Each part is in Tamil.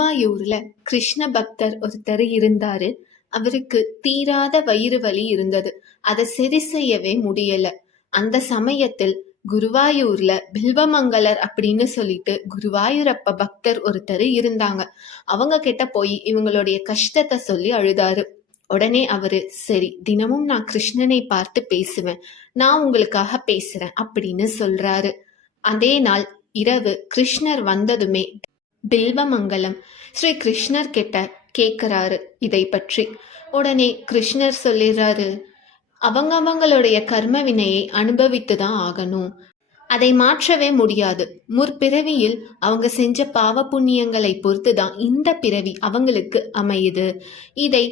குருவாயூர்ல கிருஷ்ண பக்தர் ஒருத்தர் இருந்தாரு. அவருக்கு தீராத வயிறு வலி இருந்தது. அதை சரி செய்யவே முடியல. அந்த சமயத்தில் குருவாயூர்ல பில்வமங்கலர் அப்படின்னு சொல்லிட்டு குருவாயூரப்ப பக்தர் ஒருத்தர் இருந்தாங்க. அவங்க கிட்ட போய் இவங்களுடைய கஷ்டத்தை சொல்லி அழுதாரு. உடனே அவரு, சரி, தினமும் நான் கிருஷ்ணனை பார்த்து பேசுவேன், நான் உங்களுக்காக பேசுறேன் அப்படின்னு சொல்றாரு. அதே நாள் இரவு கிருஷ்ணர் வந்ததுமே பில்வமங்கலம் ஸ்ரீ கிருஷ்ணர் கிட்ட கேக்குறாரு இதை பற்றி. உடனே கிருஷ்ணர் சொல்லிடுறாரு, அவங்களுடைய கர்ம வினையை அனுபவித்து தான் ஆகணும், அதை மாற்றவே முடியாது. முற்பிறவியில் அவங்க செஞ்ச பாவ புண்ணியங்களை பொறுத்துதான் இந்த பிறவி அவங்களுக்கு அமையுது, இதை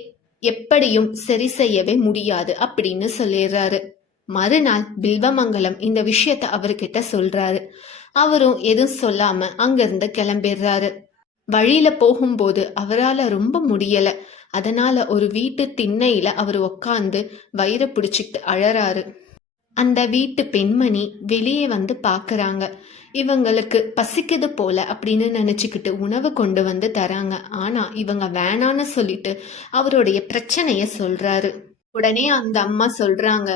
எப்படியும் சரி செய்யவே முடியாது அப்படின்னு சொல்லிடுறாரு. மறுநாள் பில்வமங்கலம் இந்த விஷயத்த அவர்கிட்ட சொல்றாரு. அவரும் எதுவும் சொல்லாம அங்கிருந்து கிளம்பிடுறாரு. வழியில போகும்போது அவரால் ரொம்ப முடியல. அதனால ஒரு வீட்டு திண்ணையில அவர் உக்காந்து வயிறை பிடிச்சிட்டு அழறாரு. அந்த வீட்டு பெண்மணி வெளியே வந்து பாக்குறாங்க. இவங்களுக்கு பசிக்குது போல அப்படின்னு நினைச்சுக்கிட்டு உணவு கொண்டு வந்து தராங்க. ஆனா இவங்க வேணான்னு சொல்லிட்டு அவருடைய பிரச்சனைய சொல்றாரு. உடனே அந்த அம்மா சொல்றாங்க,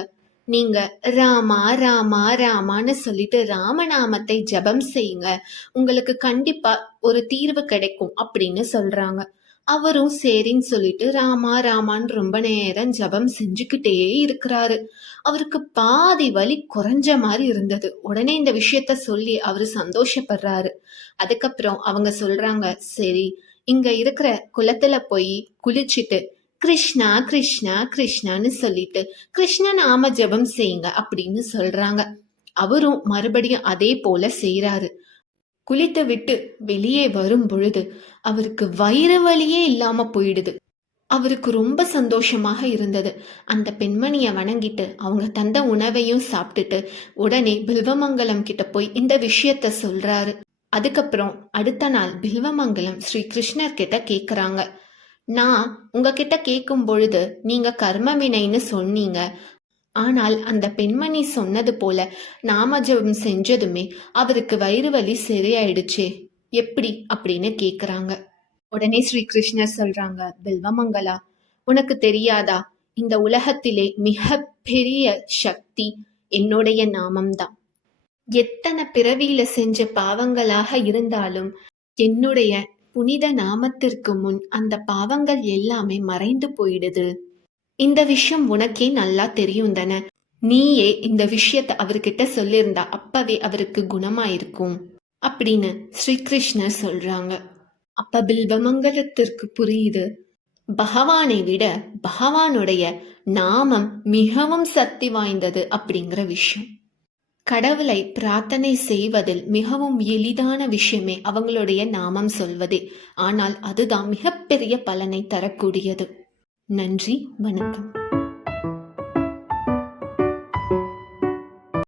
நீங்க ராமா ராமா ராமான்னு சொல்லிட்டு ராமநாமத்தை ஜபம் செய்யுங்க, உங்களுக்கு கண்டிப்பா ஒரு தீர்வு கிடைக்கும் அப்படின்னு சொல்றாங்க. அவரும் சரின்னு சொல்லிட்டு ராமா ராமான்னு ரொம்ப நேரம் ஜபம் செஞ்சுக்கிட்டே இருக்கிறாரு. அவருக்கு பாதி வலி குறைஞ்ச மாதிரி இருந்தது. உடனே இந்த விஷயத்த சொல்லி அவரு சந்தோஷப்படுறாரு. அதுக்கப்புறம் அவங்க சொல்றாங்க, சரி, இங்க இருக்கிற குளத்துல போய் குளிச்சுட்டு கிருஷ்ணா கிருஷ்ணா கிருஷ்ணான்னு சொல்லிட்டு கிருஷ்ண நாம ஜபம் செய்யுங்க அப்படின்னு சொல்றாங்க. அவரும் மறுபடியும் அதே போல செய்யறாரு. குளித்து விட்டு வெளியே வரும் பொழுது அவருக்கு வயிறு வலியே இல்லாம போயிடுது. அவருக்கு ரொம்ப சந்தோஷமாக இருந்தது. அந்த பெண்மணிய வணங்கிட்டு அவங்க தந்த உணவையும் சாப்பிட்டுட்டு உடனே பில்வமங்கலம் கிட்ட போய் இந்த விஷயத்த சொல்றாரு. அதுக்கப்புறம் அடுத்த நாள் பில்வமங்கலம் ஸ்ரீ கிருஷ்ணர் கிட்ட கேக்குறாங்க, நான் உங்ககிட்ட கேட்கும் பொழுது நீங்க கர்ம வினைன்னு சொன்னீங்க, ஆனால் அந்த பெண்மணி சொன்னது போல நாமஜபம் செஞ்சதுமே அவருக்கு வயிறு வலி சரியாயிடுச்சே, எப்படி அப்படின்னு கேக்குறாங்க. உடனே ஸ்ரீ கிருஷ்ணர் சொல்றாங்க, பில்வமங்கலா, உனக்கு தெரியாதா, இந்த உலகத்திலே மிக பெரிய சக்தி என்னுடைய நாமம்தான். எத்தனை பிறவியில செஞ்ச பாவங்களாக இருந்தாலும் என்னுடைய புனித நாமத்திற்கு முன் அந்த பாவங்கள் எல்லாமே மறைந்து போயிடுது. இந்த விஷயம் உனக்கே நல்லா தெரியும் தானே, நீயே இந்த விஷயத்த அவர்கிட்ட சொல்லியிருந்தா அப்பவே அவருக்கு குணமாயிருக்கும் அப்படின்னு ஸ்ரீகிருஷ்ணர் சொல்றாங்க. அப்ப பில்வமங்கலத்திற்கு புரியுது, பகவானை விட பகவானுடைய நாமம் மிகவும் சக்தி வாய்ந்தது அப்படிங்கிற விஷயம். கடவுளை பிரார்த்தனை செய்வதில் மிகவும் எளிதான விஷயமே அவங்களுடைய நாமம் சொல்வதே. ஆனால் அதுதான் மிகப்பெரிய பலனை தரக்கூடியது. நன்றி, வணக்கம்.